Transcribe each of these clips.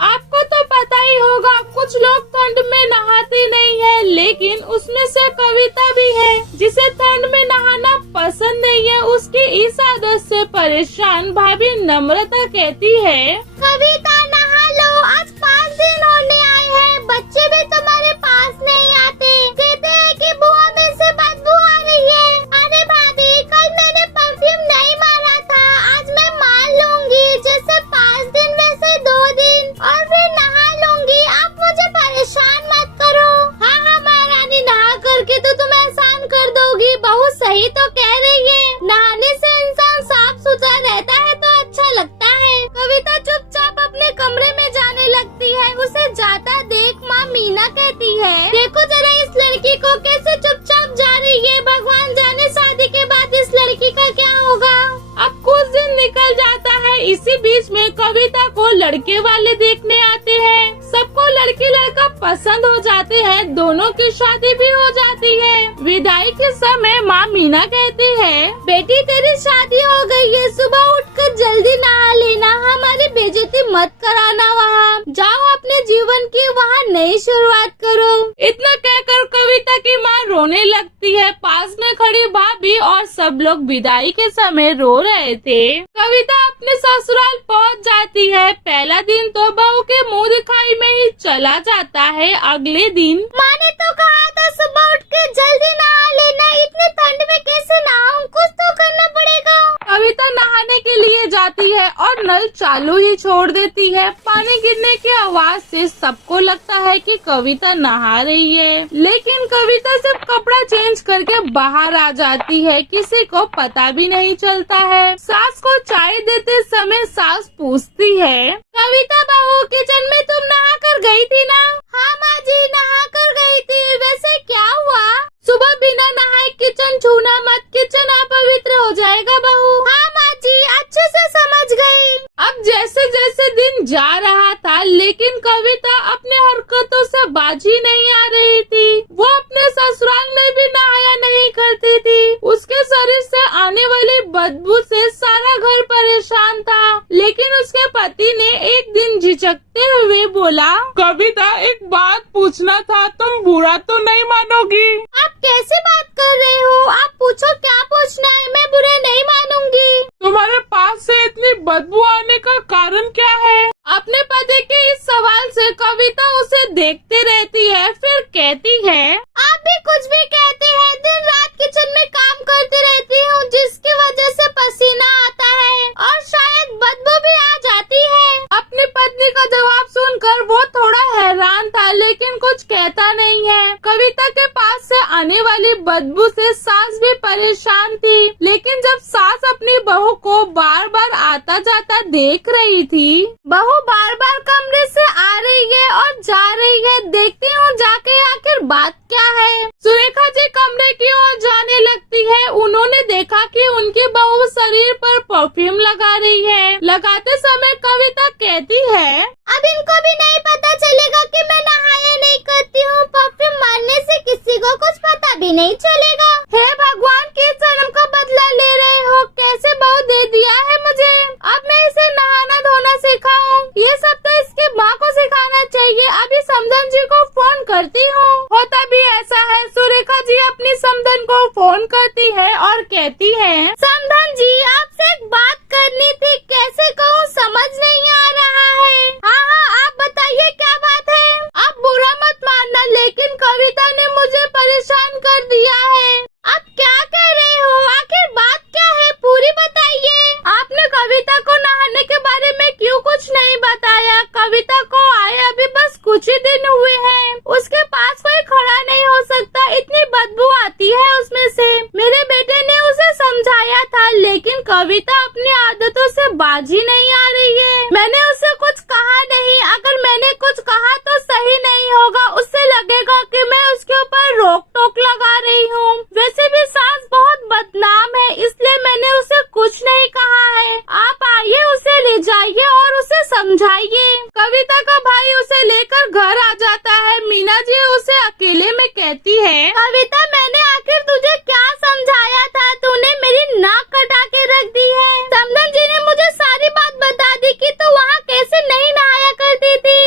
आपको तो पता ही होगा, कुछ लोग ठंड में नहाते नहीं है, लेकिन उसमें से कविता भी है जिसे ठंड में नहाना पसंद नहीं है। उसकी इस आदत से परेशान भाभी नम्रता कहती है, कविता नहा लो, आज 5 दिन होने आए हैं, बच्चे भी तुम्हारे पास नहीं आते, कहते हैं कि बुआ में से बदबू आ रही है। अरे भाभी, कल मैंने परफ्यूम नहीं मारा था, आज मैं मार लूंगी, जैसे 5 दिन वैसे 2 दिन, और फिर नहा लूंगी। आप मुझे परेशान मत करो। हाँ महारानी, नहा करके तो तुम एहसान कर दोगी। बहू सही तो कह रही है, नहाने से इंसान साफ सुथरा रहता है तो अच्छा लगता है। कविता चुपचाप अपने कमरे में जाने लगती है। उसे जाता देख माँ मीना कहती है, देखो जरा इस लड़की को कैसे चुपचाप जा रही है। भगवान जाने शादी के बाद इस लड़की का क्या होगा। अब कुछ दिन निकल जाता है। इसी बीच में कविता को लड़के वाले देखने आते हैं। सबको लड़की लड़का पसंद हो जाते हैं, दोनों की शादी भी हो जाती है। विदाई के समय माँ मीना कहती है, बेटी तेरी शादी हो गई है, सुबह उठकर जल्दी नहा लेना, हमारी बेइज्जती मत कराना। वहाँ जाओ, अपने जीवन की वहाँ नई शुरुआत करो। इतना कहकर कविता की माँ रोने लगती है। पास में खड़ी भाभी और सब लोग विदाई के समय रो रहे थे। कविता अपने ससुराल पहुँच जाती है। पहला दिन तो बहू के मुँह दिखाई में ही चला जाता है। अगले दिन माँ ने तो कहा था सुबह उठ के जल्दी नहा लेना, इतने ठंड में कैसे नहाऊं, कुछ तो करना पड़ेगा। कविता नहाने के लिए जाती है और नल चालू ही छोड़ देती है। पानी गिरने की आवाज से सबको लगता है कि कविता नहा रही है, लेकिन कविता सिर्फ कपड़ा चेंज करके बाहर आ जाती है। किसी को पता भी नहीं चलता है। सास को चाय देते समय सास पूछती है, कविता बहू, किचन में तुम नहा कर गई थी ना। हाँ माँ जी, नहा कर गई थी, वैसे क्या हुआ। सुबह बिना नहाए किचन छूना मत, किचन अपवित्र हो जाएगा बहू। हाँ माँ जी, अच्छे से समझ गई। अब जैसे जैसे दिन जा रहा था, लेकिन कविता अपने हरकतों से बाजी नहीं आ रही थी। वो अपने ससुराल में भी नहाया नहीं करती थी। उसके शरीर से आने वाली बदबू से सारा घर परेशान था। लेकिन उसके पति ने एक दिन झिझकते हुए बोला, कविता एक बात पूछना था, तुम बुरा तो नहीं मानोगी। आप कैसे बात कर रहे हो, आप पूछो, क्या पूछना है, मैं बुरे नहीं मानूंगी। तुम्हारे पास से इतनी बदबू आने का कारण क्या है। अपने पति के इस सवाल से कविता उसे देखते रहती है, फिर कहती है, आप भी कुछ भी कहते हैं, दिन रात किचन में काम करती रहती हूँ, जिसकी वजह से पसीना आता है और शायद बदबू भी आ जाती है। अपनी पत्नी का जवाब सुनकर वो थोड़ा हैरान था, लेकिन कुछ कहता नहीं है। कविता के पास से आने वाली बदबू से सास भी परेशान थी, लेकिन जब सास अपनी बहू को बार बार आता जाता देख रही थी, बहू बार बार कमरे से आ रही है और जा रही है, देखती हूँ जाके आखिर बात क्या है। सुरेखा जी कमरे की ओर जाने लगती है। उन्होंने देखा कि उनकी बहू शरीर पर परफ्यूम लगा रही है। लगाते समय कविता कहती है, अब इनको भी नहीं पता चलेगा कि मैं नहाया नहीं करती हूँ, परफ्यूम मारने से किसी को कुछ पता भी नहीं चलेगा। हे भगवान, किस जन्म का बदला ले रहे हो, कैसे बहू दे दिया है मुझे। अब मैं इसे नहाना धोना सिखाऊं, ये सब तो इसकी माँ को सिखाना चाहिए। अभी समधन जी को फोन करती हूँ। होता भी ऐसा है। सुरेखा जी अपनी समधन को फोन करती है और कहती है, समधन जी, आपसे एक बात करनी थी, कैसे कहूँ समझ नहीं आ रहा है। हाँ, आप बताइए क्या बात है। आप बुरा मत मानना, लेकिन कविता ने मुझे परेशान कर दिया है। आप क्या कह रहे हो, आखिर बात क्या है, पूरी बताइए। आपने कविता को नहाने के बारे में क्यों कुछ नहीं बताया। कविता को आए अभी बस कुछ ही दिन हुए हैं। उसके पास कोई खड़ा नहीं हो सकता, इतनी बदबू आती है उसमें से। मेरे बेटे ने उसे समझाया था, लेकिन कविता अपनी आदतों से बाजी नहीं आ रही है। मैंने उसे कुछ कहा नहीं, अगर मैंने कुछ कहा तो सही नहीं होगा, उससे लगेगा कि मैं उसके ऊपर रोक टोक लगा रही हूँ। वैसे भी सास बहुत बदनाम है, इसलिए मैंने उसे कुछ नहीं कहा है। आप आइए, उसे ले जाइए और उसे समझाइए। कविता का भाई उसे लेकर घर आ जाता है। मीना जी उसे अकेले में कहती है, कविता, मैंने आखिर तुझे क्या समझाया था, तूने मेरी नाक कटा के रख दी है। समधन जी ने मुझे सारी बात बता दी कि तू वहाँ कैसे नहीं नहाया करती थी।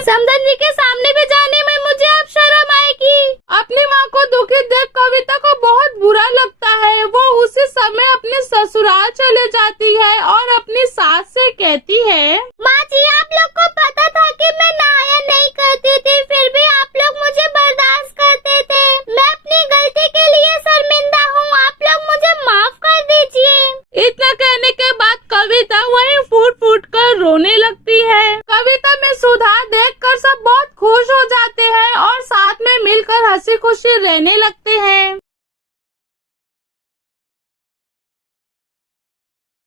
समधन जी के सामने भी जाने में मुझे अब शर्म आएगी। अपनी माँ को दुखी देख कविता को बहुत बुरा लगता है। वो उसी समय अपने ससुराल चले जाती है और अपनी सास से कहती है,